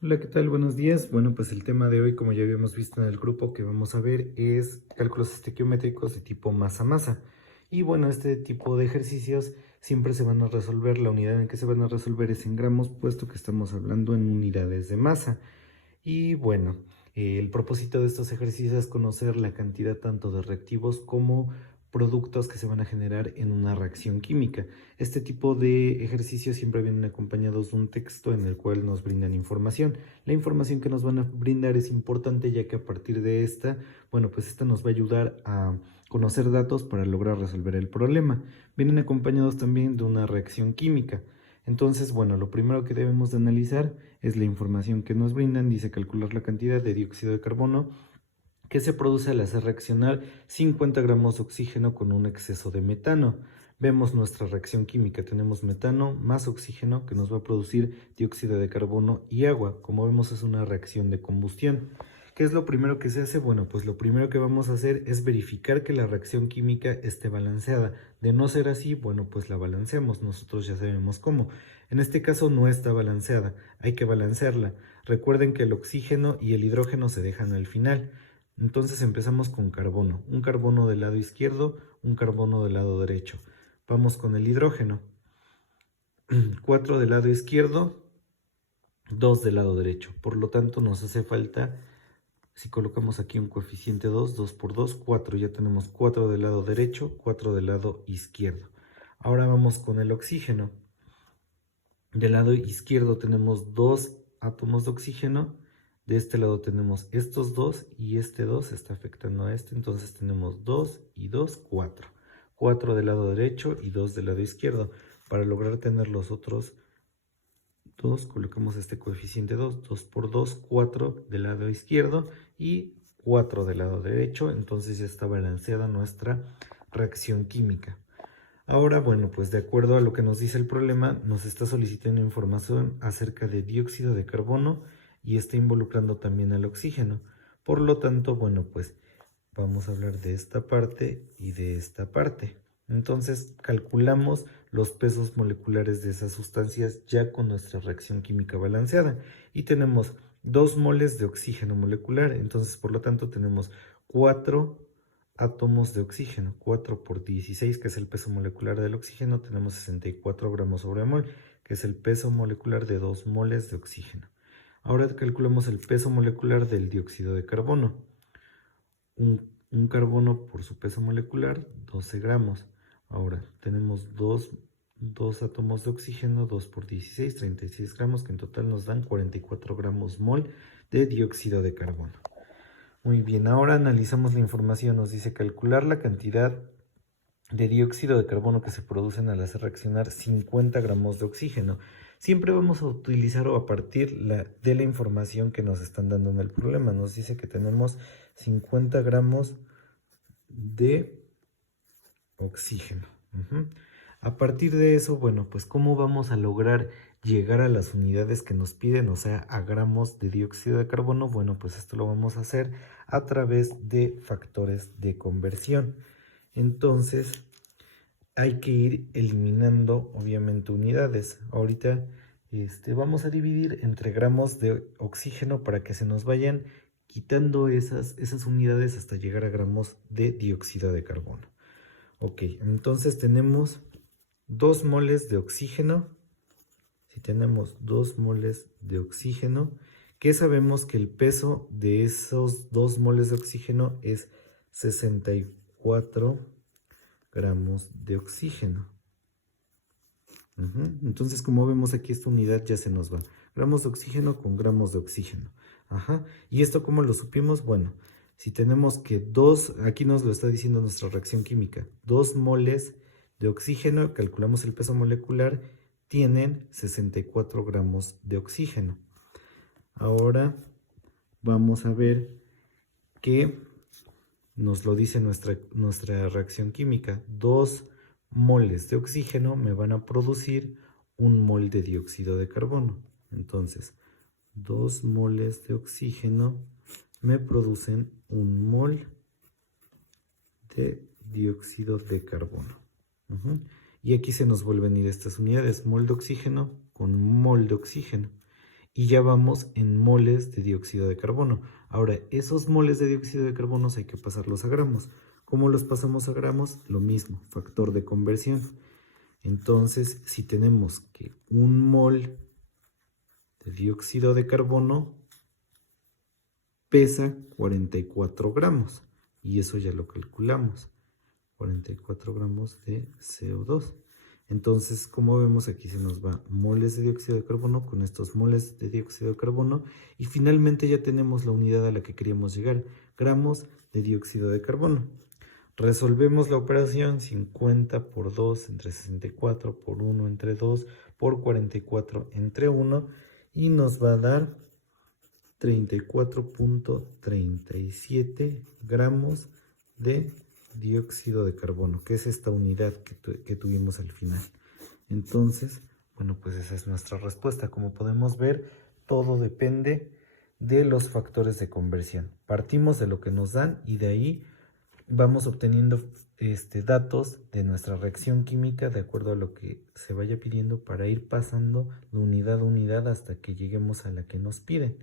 Hola, ¿qué tal? Buenos días. Bueno, pues el tema de hoy, como ya habíamos visto en el grupo que vamos a ver, es cálculos estequiométricos de tipo masa-masa. Y bueno, este tipo de ejercicios siempre se van a resolver, la unidad en que se van a resolver es en gramos, puesto que estamos hablando en unidades de masa. Y bueno, el propósito de estos ejercicios es conocer la cantidad tanto de reactivos como productos que se van a generar en una reacción química. Este tipo de ejercicios siempre vienen acompañados de un texto en el cual nos brindan información. La información que nos van a brindar es importante ya que a partir de esta, bueno, pues esta nos va a ayudar a conocer datos para lograr resolver el problema. Vienen acompañados también de una reacción química. Entonces, bueno, lo primero que debemos de analizar es la información que nos brindan. Dice calcular la cantidad de dióxido de carbono que se produce al hacer reaccionar 50 gramos de oxígeno con un exceso de metano. Vemos nuestra reacción química, tenemos metano más oxígeno que nos va a producir dióxido de carbono y agua. Como vemos es una reacción de combustión. ¿Qué es lo primero que se hace? Bueno, pues lo primero que vamos a hacer es verificar que la reacción química esté balanceada. De no ser así, bueno, pues la balanceamos, nosotros ya sabemos cómo. En este caso no está balanceada, hay que balancearla. Recuerden que el oxígeno y el hidrógeno se dejan al final. Entonces empezamos con carbono. Un carbono del lado izquierdo, un carbono del lado derecho. Vamos con el hidrógeno. 4 del lado izquierdo, 2 del lado derecho. Por lo tanto nos hace falta, si colocamos aquí un coeficiente 2, 2 por 2, 4. Ya tenemos 4 del lado derecho, 4 del lado izquierdo. Ahora vamos con el oxígeno. Del lado izquierdo tenemos 2 átomos de oxígeno. De este lado tenemos estos dos y este 2 está afectando a este. Entonces tenemos 2 y 2, 4. 4 del lado derecho y 2 del lado izquierdo. Para lograr tener los otros 2, colocamos este coeficiente 2. 2 por 2, 4 del lado izquierdo y 4 del lado derecho. Entonces ya está balanceada nuestra reacción química. Ahora, bueno, pues de acuerdo a lo que nos dice el problema, nos está solicitando información acerca de dióxido de carbono y está involucrando también al oxígeno. Por lo tanto, bueno, pues vamos a hablar de esta parte y de esta parte. Entonces, calculamos los pesos moleculares de esas sustancias ya con nuestra reacción química balanceada y tenemos 2 moles de oxígeno molecular. Entonces, por lo tanto, tenemos 4 átomos de oxígeno. 4 por 16, que es el peso molecular del oxígeno, tenemos 64 gramos sobre mol, que es el peso molecular de 2 moles de oxígeno. Ahora calculamos el peso molecular del dióxido de carbono. Un carbono por su peso molecular, 12 gramos. Ahora tenemos 2 átomos de oxígeno, 2 por 16, 36 gramos, que en total nos dan 44 gramos mol de dióxido de carbono. Muy bien, ahora analizamos la información. Nos dice calcular la cantidad de dióxido de carbono que se producen al hacer reaccionar 50 gramos de oxígeno. Siempre vamos a utilizar o a partir de la información que nos están dando en el problema. Nos dice que tenemos 50 gramos de oxígeno. A partir de eso, bueno, pues ¿cómo vamos a lograr llegar a las unidades que nos piden, o sea, a gramos de dióxido de carbono? Bueno, pues esto lo vamos a hacer a través de factores de conversión. Entonces, hay que ir eliminando, obviamente, unidades. Ahorita vamos a dividir entre gramos de oxígeno para que se nos vayan quitando esas unidades hasta llegar a gramos de dióxido de carbono. Ok, entonces tenemos 2 moles de oxígeno. Si tenemos 2 moles de oxígeno, que sabemos que el peso de esos 2 moles de oxígeno es 64 gramos de oxígeno. Entonces, como vemos aquí, esta unidad ya se nos va. Gramos de oxígeno con gramos de oxígeno. ¿Y esto cómo lo supimos? Bueno, si tenemos que aquí nos lo está diciendo nuestra reacción química, 2 moles de oxígeno, calculamos el peso molecular, tienen 64 gramos de oxígeno. Ahora vamos a ver que nos lo dice nuestra reacción química. 2 moles de oxígeno me van a producir 1 mol de dióxido de carbono. Entonces, 2 moles de oxígeno me producen 1 mol de dióxido de carbono. Y aquí se nos vuelven a ir estas unidades, mol de oxígeno con mol de oxígeno. y ya vamos en moles de dióxido de carbono. Ahora, esos moles de dióxido de carbono hay que pasarlos a gramos. ¿Cómo los pasamos a gramos? Lo mismo, factor de conversión. Entonces, si tenemos que un mol de dióxido de carbono pesa 44 gramos, y eso ya lo calculamos, 44 gramos de CO2. Entonces, como vemos, aquí se nos va moles de dióxido de carbono con estos moles de dióxido de carbono, y finalmente ya tenemos la unidad a la que queríamos llegar, gramos de dióxido de carbono. Resolvemos la operación: 50 por 2 entre 64 por 1 entre 2 por 44 entre 1, y nos va a dar 34.37 gramos de dióxido de carbono, que es esta unidad que tuvimos al final. Entonces, bueno, pues esa es nuestra respuesta. Como podemos ver, todo depende de los factores de conversión. Partimos de lo que nos dan y de ahí vamos obteniendo datos de nuestra reacción química de acuerdo a lo que se vaya pidiendo, para ir pasando de unidad a unidad hasta que lleguemos a la que nos piden.